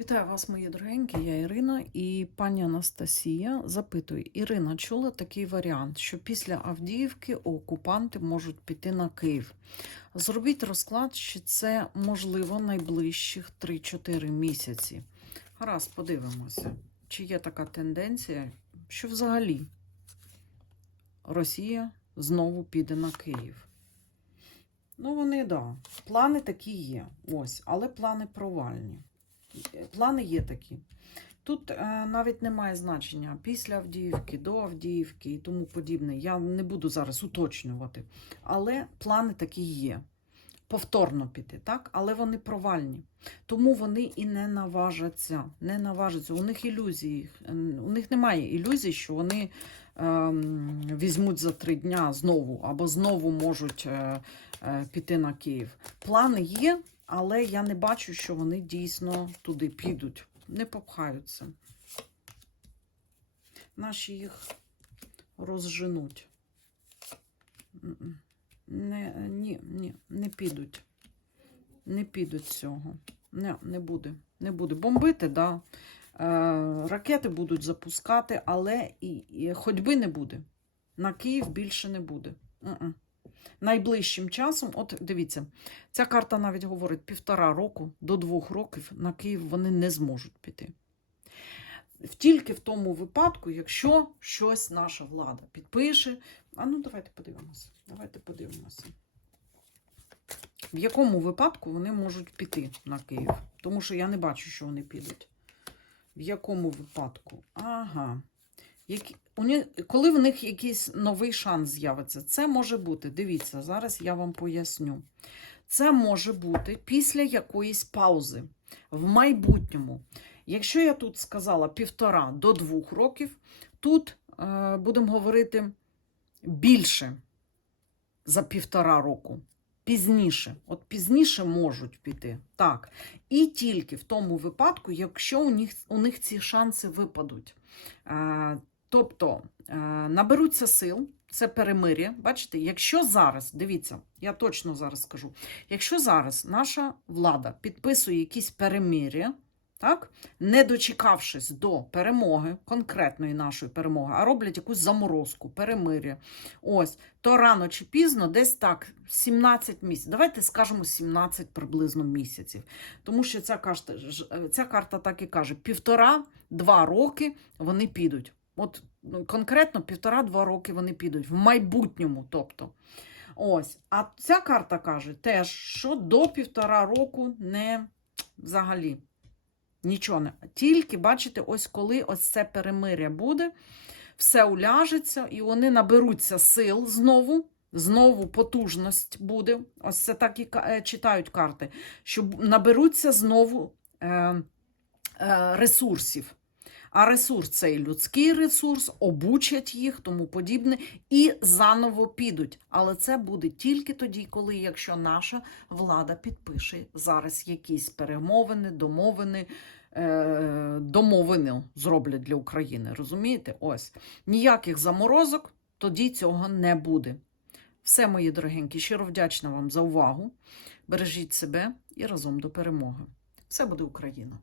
Вітаю вас, мої дорогенькі, я Ірина і пані Анастасія запитує: Ірина, чула такий варіант, що після Авдіївки окупанти можуть піти на Київ. Зробіть розклад, чи це можливо найближчих 3-4 місяці. Гаразд, подивимося, чи є така тенденція, що взагалі Росія знову піде на Київ. Ну, вони, так, да, плани такі є. Ось, але плани провальні. Плани є такі. Тут е, навіть немає значення після Авдіївки, до Авдіївки і тому подібне. Я не буду зараз уточнювати. Але плани такі є. Повторно піти, так? Але вони провальні. Тому вони і не наважаться. Не наважаться. У них ілюзії. е, У них немає ілюзій, що вони ем, візьмуть за три дня знову або знову можуть е, е, піти на Київ. Плани є, але я не бачу, що вони дійсно туди підуть. Не попхаються. Наші їх розженуть. Не, ні, ні, не підуть. Не підуть цього. Не, не буде. Не буде. Бомбити, да. Е, ракети будуть запускати, але і, і ходьби не буде. На Київ більше не буде. М-м. Найближчим часом, от дивіться, ця карта навіть говорить півтора року до двох років на Київ вони не зможуть піти. Тільки в тому випадку, якщо щось наша влада підпише. А ну давайте подивимося. Давайте подивимося. В якому випадку вони можуть піти на Київ? Тому що я не бачу, що вони підуть. В якому випадку? Ага. Які... Коли в них якийсь новий шанс з'явиться, це може бути. Дивіться, зараз я вам поясню. Це може бути після якоїсь паузи в майбутньому. Якщо я тут сказала півтора до двох років, тут е, будемо говорити більше за півтора року. Пізніше, от пізніше можуть піти. Так. І тільки в тому випадку, якщо у них, у них ці шанси випадуть. Тобто е, наберуться сил, це перемир'я. Бачите, якщо зараз, дивіться, я точно зараз скажу, якщо зараз наша влада підписує якісь перемир'я, так, не дочекавшись до перемоги, конкретної нашої перемоги, а роблять якусь заморозку, перемир'я. Ось, то рано чи пізно, десь так, 17 місяців. Давайте скажемо 17 приблизно місяців. Тому що ця карта, е, ця карта так і каже: півтора-два роки вони підуть. От ну, конкретно півтора-два роки вони підуть в майбутньому. тобто. Ось. А ця карта каже теж, що до півтора року не взагалі нічого не. Тільки, бачите, ось коли ось це перемиря буде, все уляжеться, і вони наберуться сил знову. Знову потужність буде. Ось це так і е, читають карти, що наберуться знову е, е, ресурсів. А ресурс цей людський ресурс, обучать їх, тому подібне, і заново підуть. Але це буде тільки тоді, коли якщо наша влада підпише зараз якісь перемовини, домовини, е, домовини зроблять для України. Розумієте? Ось ніяких заморозок тоді цього не буде. Все, мої дорогенькі, щиро вдячна вам за увагу. Бережіть себе і разом до перемоги. Все буде Україна!